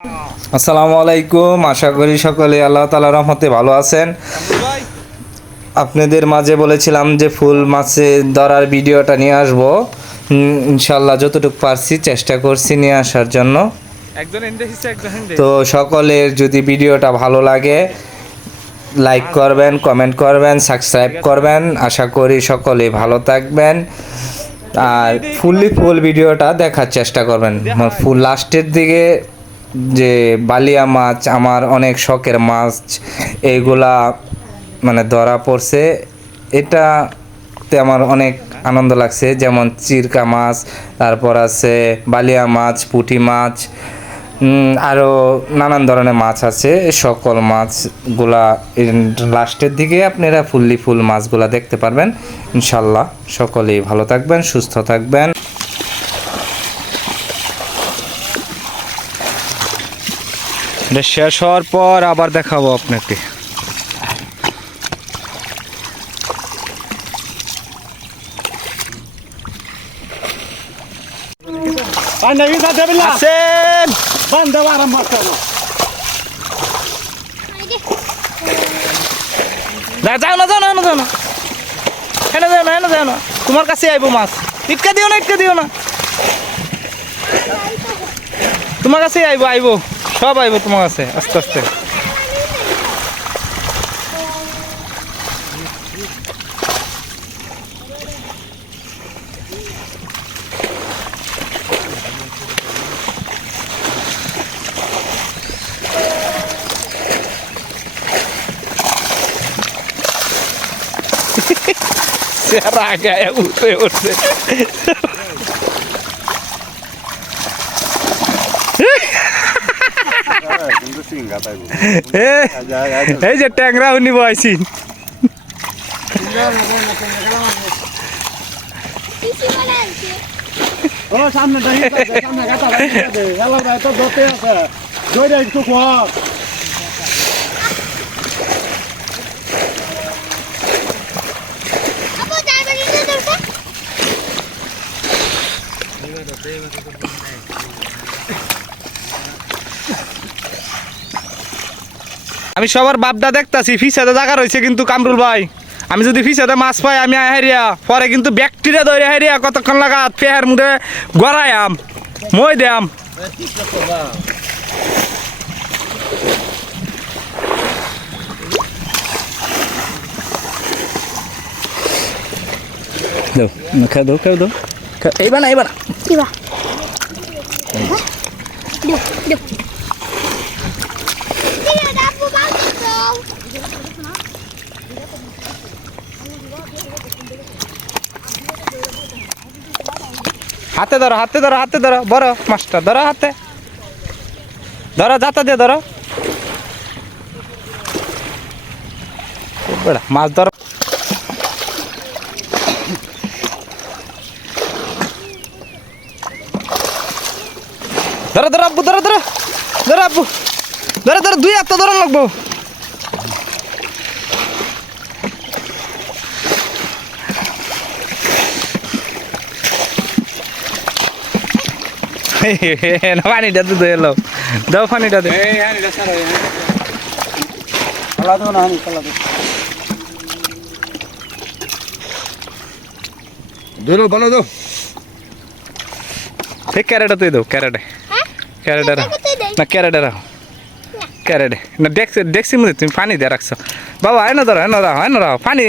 আসসালামু আলাইকুম, আশা করি সকলে আল্লাহ তাআলার রহমতে ভালো আছেন। আপনাদের মাঝে বলেছিলাম যে ফুল মাছের ধরার ভিডিওটা নিয়ে আসব। ইনশাল্লাহ যতটুকু পারছি চেষ্টা করছি নিয়ে আসার জন্য। তো সকলের যদি ভিডিওটা ভালো লাগে লাইক করবেন, কমেন্ট করবেন, সাবস্ক্রাইব করবেন। আশা করি সকলে ভালো থাকবেন আর ফুল ভিডিওটা দেখার চেষ্টা করবেন। ফুল লাস্টের দিকে যে বালিয়া মাছ আমার অনেক শখের মাছ, এইগুলা মানে ধরা পড়ছে, এটাতে আমার অনেক আনন্দ লাগছে। যেমন চিরকা মাছ, তারপর আছে বালিয়া মাছ, পুঁটি মাছ, আরও নানান ধরনের মাছ আছে। সকল মাছগুলা লাস্টের দিকে আপনারা ফুল মাছগুলা দেখতে পারবেন ইনশাল্লাহ। সকলেই ভালো থাকবেন, সুস্থ থাকবেন। শেষ হওয়ার পর আবার দেখাবো আপনাকে। তোমার কাছে আইবো মাছ, ইটকা দিও না, তোমার কাছে আইবো সব আইবো তোমার কাছে আস্তে আস্তে। উঠছে এই যে ট্যাংরা উনি বয়সী আমি সবার বাপটা দেখতাছি ফিসাতে জায়গা রয়েছে কিন্তু কামরুল ভাই, আমি যদি ফিসাতে মাছ পাই আমি হারিয়া পরে কিন্তু ব্যাকটেরিয়া ধরে হারিয়া কতক্ষণ লাগাত পেহার মধ্যে গড়াইয়াম মই দেয়াম। এইবার না হাতে ধরো বড় মাছটা ধরো, হাতে ধরো, যাতা দিয়ে ধরো, মাছ ধরো। ধরো আব্বু, ধরো আব্বু, ধরো 2 হাত ধরন লাগবো। পানিটা তো এলো, দাও পানিটা দে। ক্যারেটে তুই দাও, ক্যারেটে না ক্যারেটে রাখো, ক্যারেটে না দেখছি মধ্যে তুমি পানি দিয়ে রাখছো। বাবা এনে ধরো পানি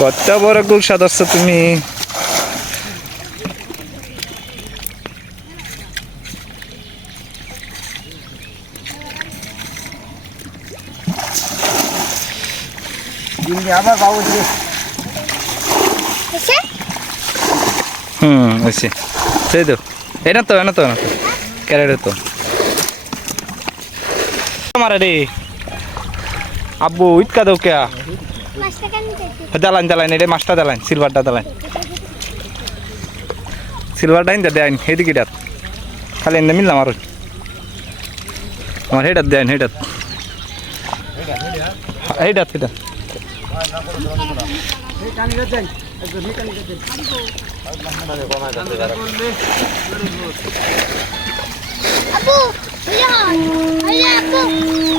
কত বড় গুলশা ধরছো তুমি। সেই তো এনা তো ক্যারেটে তো আমার রে আব্বু ইটকা দাও কে দালান এটা মাছটা দালান, সিলভারটা ইন্দা দেন এইদিকে ডাত খালি এনে মিললাম আর আমার হেডাত দেন হেডাত Abu, lihat. Lihat, Abu.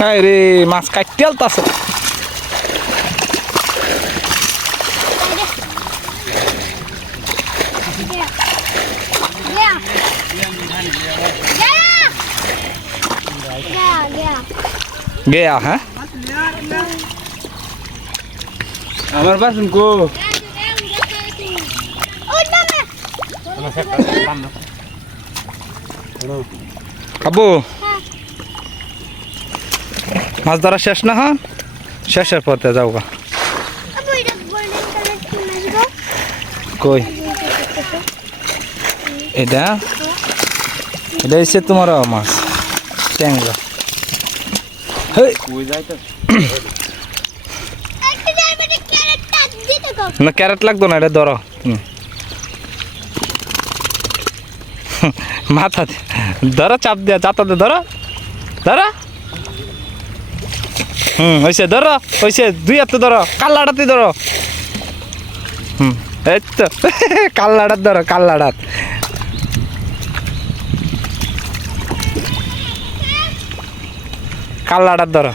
Hai রে মাছ কাটতে আলতাছে Lihat. Lihat. গেয়া হ্যাঁ আমার বাসন কো Oh, mama. আবু মাছ ধরা শেষ না হ্যাঁ শেষের পথে যাও গা Abu, ini golden color tunas ko. কই এটা এটা হচ্ছে তোমার মাছ ট্যাংরা হেই কই যাইতা Ito na, may carrot tag dito ko. না ক্যারেট লাগতো না এটা ধরো তুমি মাথা ধরো চাপ দিয়া চাতাতে ধরো ধরো হয়েছে ধরো হয়েছে দুই হাতে ধরো কাল্লাটাতে ধরো এই তো কাল্লাটাত ধরো কাল্লাটাত কাল্লাটাত ধরো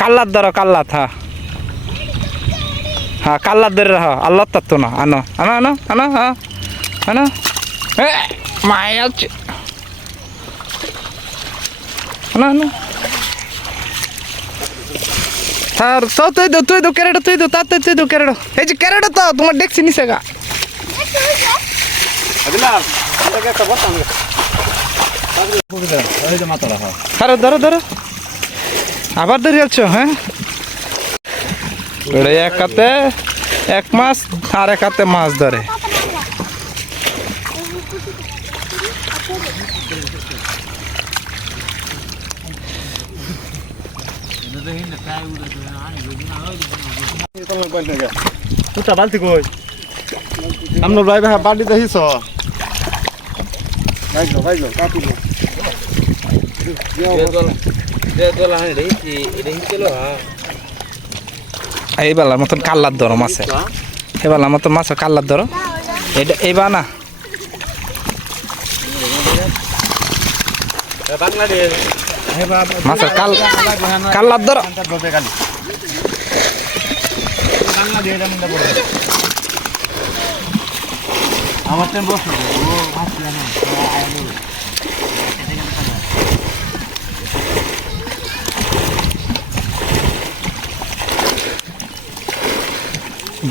কাল্লাত ধরো কাল্লাত হ্যাঁ হ্যাঁ কাল্লাত ধরে রাখো আল্লাহ তার তো না আনো আনো আনো আনো হ্যাঁ আনো মায় আছে আনো আনো আর তো তুই দো ক্যারেট তুই দো তাতে তুই দো ক্যারেট এই যে ক্যারেট তো তোমার দেখছি নিচে গা দিলাম এটা একটা বসান এই যে মাথা রাখা আরে ধরো ধরো আবার ধরে যাচ্ছ হ্যাঁ এক হাতে এক মাছ আর এক হাতে মাছ ধরে তুটা বালতি কই আমরা লাইভে বাড়ি দেখিস ভাইলো কাটিলো এই বেলার মতন কাল্লার ধরো মাছে এই বেলার মতন মাছের কাল্লার ধরো এটা এইবা না মাছের কাল্লার ধরো আমার টাইম বসো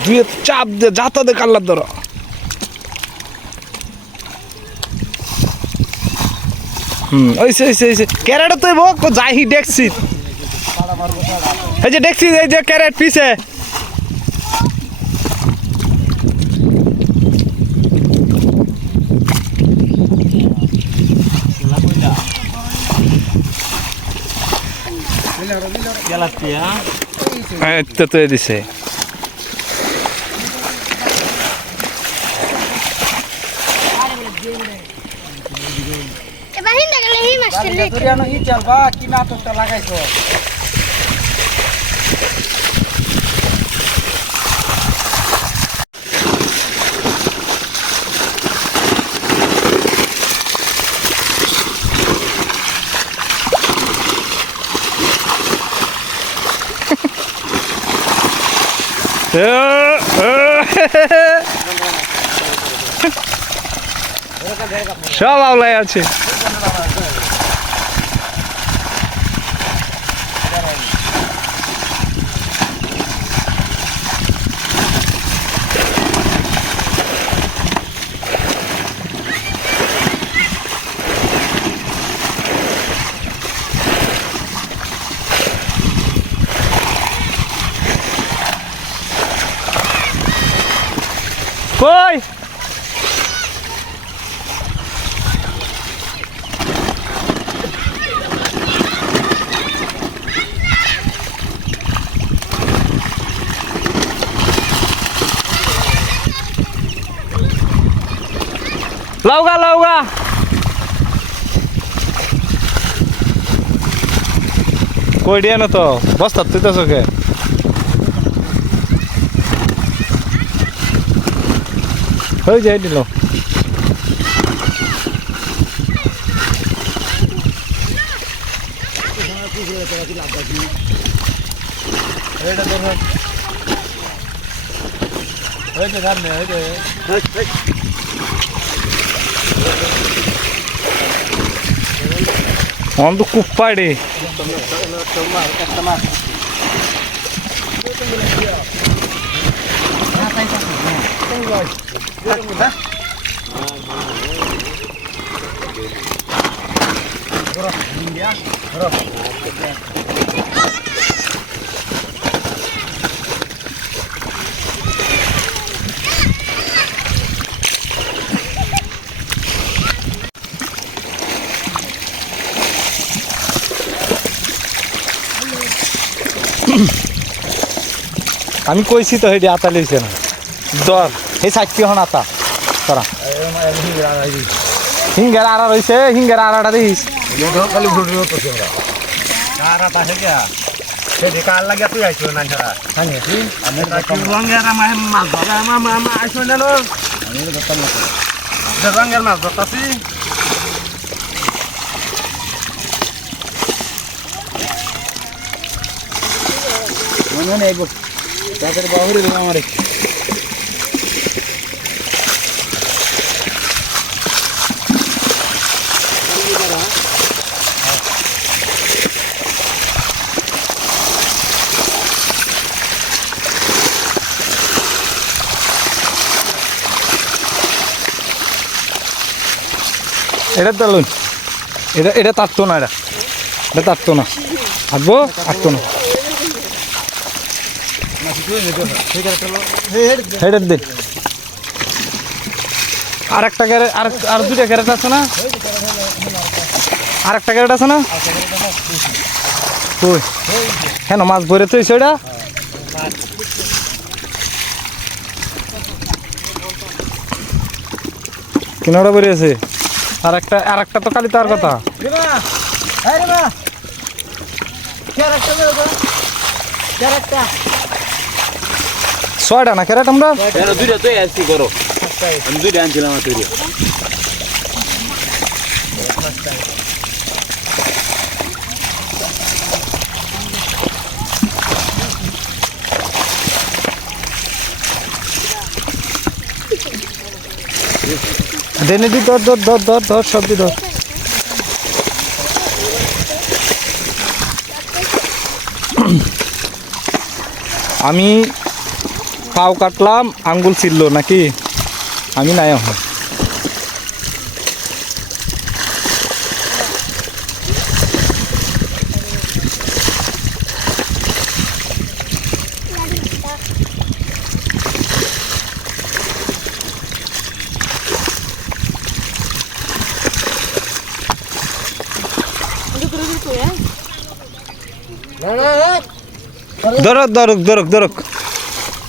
দুই চাপ দিয়ে যাতা দিয়ে কাল্লার ধরো ওইসে ওইসে ওইসে ক্যারেট তুই বক যাই দেখছি এই যে দেখছি এই যে ক্যারেট পিছে তো তুই দিছে Ebar hindi ka lahimas tuloy. Duriano hijal ba kinatok talaga ito. সব আওলাই আছে কই লাউগা লাউগা কই দিয়ে না তো বস্তা তুই তো চোখে হয়ে যাই দিল অন্ত কুপ্পাড়ি আমি কইছি তো হেডি আতা লইছে না দর এই সাইডটি হন আতা তোরা হিঙ্গের আড়া রইছে হিঙ্গের আড়াটা দিস খালি ভুল তো সেরা কারা পাশে গিয়া সেটি কার লাগিয়া তুই আইছো না ছাড়া হ্যাঁ কি আমি রঙের মাছ ধরা আমা আইছো না লো আমি ধরতাম না রঙের মাছ ধরতাছি মনে নেই গো তাদের বাহুরে আমারে এটা তালুন এটা এটা তারতো না এটা এটা তারতো না আসবো আসতো না হেডের দিন আর একটা ক্যারেট আর দুইটা ক্যারেট আছে না আর একটা ক্যারেট আছে না কই হ্যাঁ মাছ ভরে তো সেটা কিনারা ভরে আছে আর একটা তো কালি তার কথা ছয়টা না ক্যারেট আমরা দুইটা তো আসছি করো আমি দুইটা আনছিলাম তৈরি দেনে দি ধর সব দি ধর আমি পাও কাটলাম আঙ্গুল ছিল নাকি আমি নাই এখন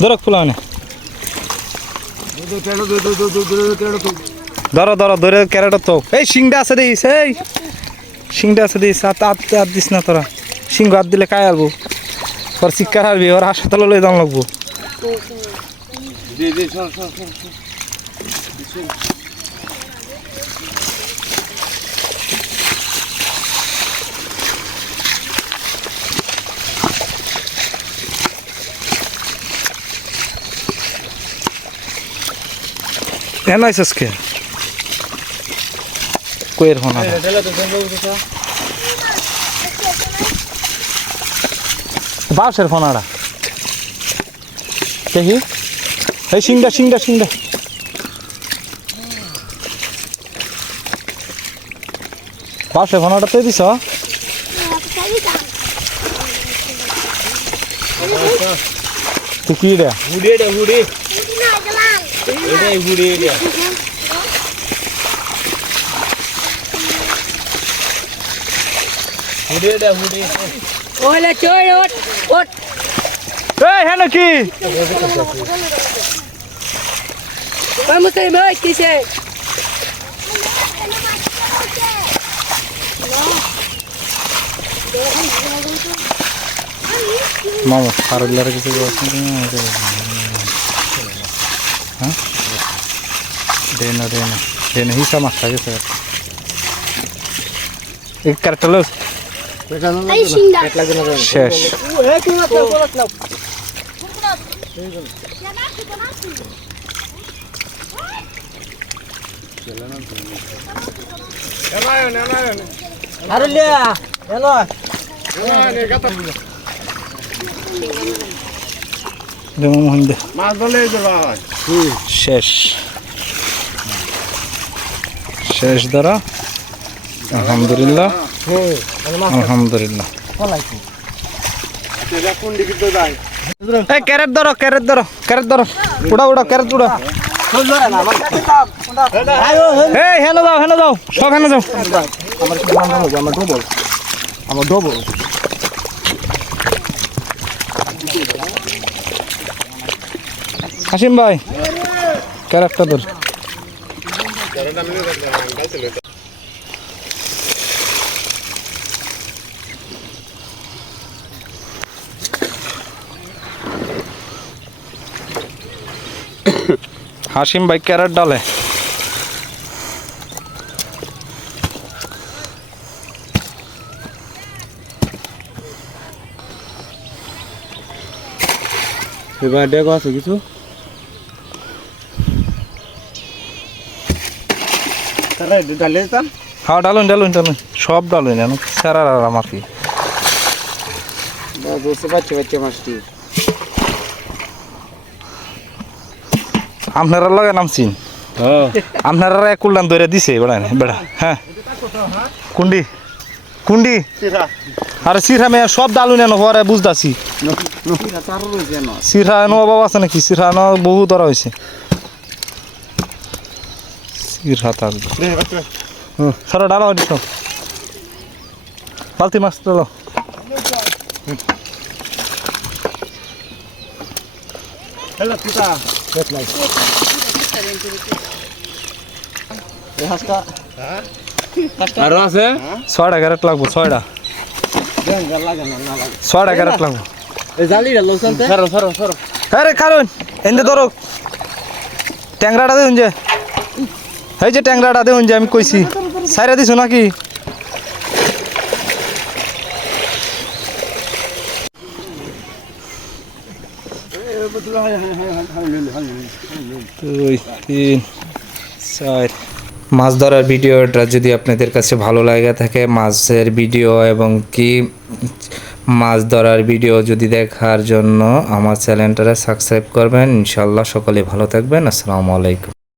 ধরক ফুলানে ধরে ক্যারেট তো এই শিংটা আছে দিস এই শিংটা আছে দিস আর দিস না তোরা সিংহ হাত দিলে কায় আলবো ওর শিক্ষার হারবি ওর হাসপাতালে লই দাম লাগবো কেন আইসস কে কইর হনা বাসের ফোনাড়া দেখি এই সিংডা বাসের ফোনাটা তুই দিছ তুই কি রে হুডি এটাই হুডি এটা হুডি ওলে চড় ওট এই হ্যাঁ নাকি vamos ter mais que ser মামা ফারুল্লার কিছু বলছেন তুমি আমাকে হ্যাঁ দেনা হিসা মাছটা গেছে এক কারটা লস এই সিংড়া শেষ যেমন মোহন দে মাছ ধরলে ভাই শেষ শেষ ধরা আলহামদুলিল্লাহ আলহামদুলিল্লাহ কোন দিকে তো যায় এই ক্যারেট ধরো উড়া ক্যারেট উড়া এই হেন যাও সব হেন যাও আমার ডবল হাসিম ভাই ক্যারেটটা ধর হাসিম ভাই ক্যারেট ডালে এবার দেখো আছে কিছু তারা ডালে দিতাম হ্যাঁ ডালুন সব ডালুন জানো সারা আমার কি বুঝতে পারছি মাছটি আপনারা লগে নামছিন আপনারা এক কুল্লান ধরে দিছে বেড়া হ্যাঁ কুন্ডি আরে সিরহা মেয়ে সব ডালুন এনো পরে বুঝতাছি সিরহা এনো অভাব আছে নাকি সিরহা এনো বহু ধরা হয়েছে সিরহা থাকবে সরো ডালো দিত বালতি মাছ ডালো হ্যালো পিতা আরো আছে 6টা ক্যারেট লাগবো 6টা ক্যারেট লাগবো এই জালিটা লসন তে সরো আরে কারণ এনে ধরো ট্যাংরাটা দেখুন যে এই যে ট্যাংরাটা দেখুন যে আমি কইছি সাইরা দিছো নাকি দুই তিন চার মাছ ধরার ভিডিওটা যদি আপনাদের কাছে ভালো লাগে থাকে মাছের ভিডিও এবং কি মাছ ধরার ভিডিও যদি দেখার জন্য আমার চ্যানেলটা সাবস্ক্রাইব করবেন ইনশাআল্লাহ সকলে ভালো থাকবেন আসসালামু আলাইকুম।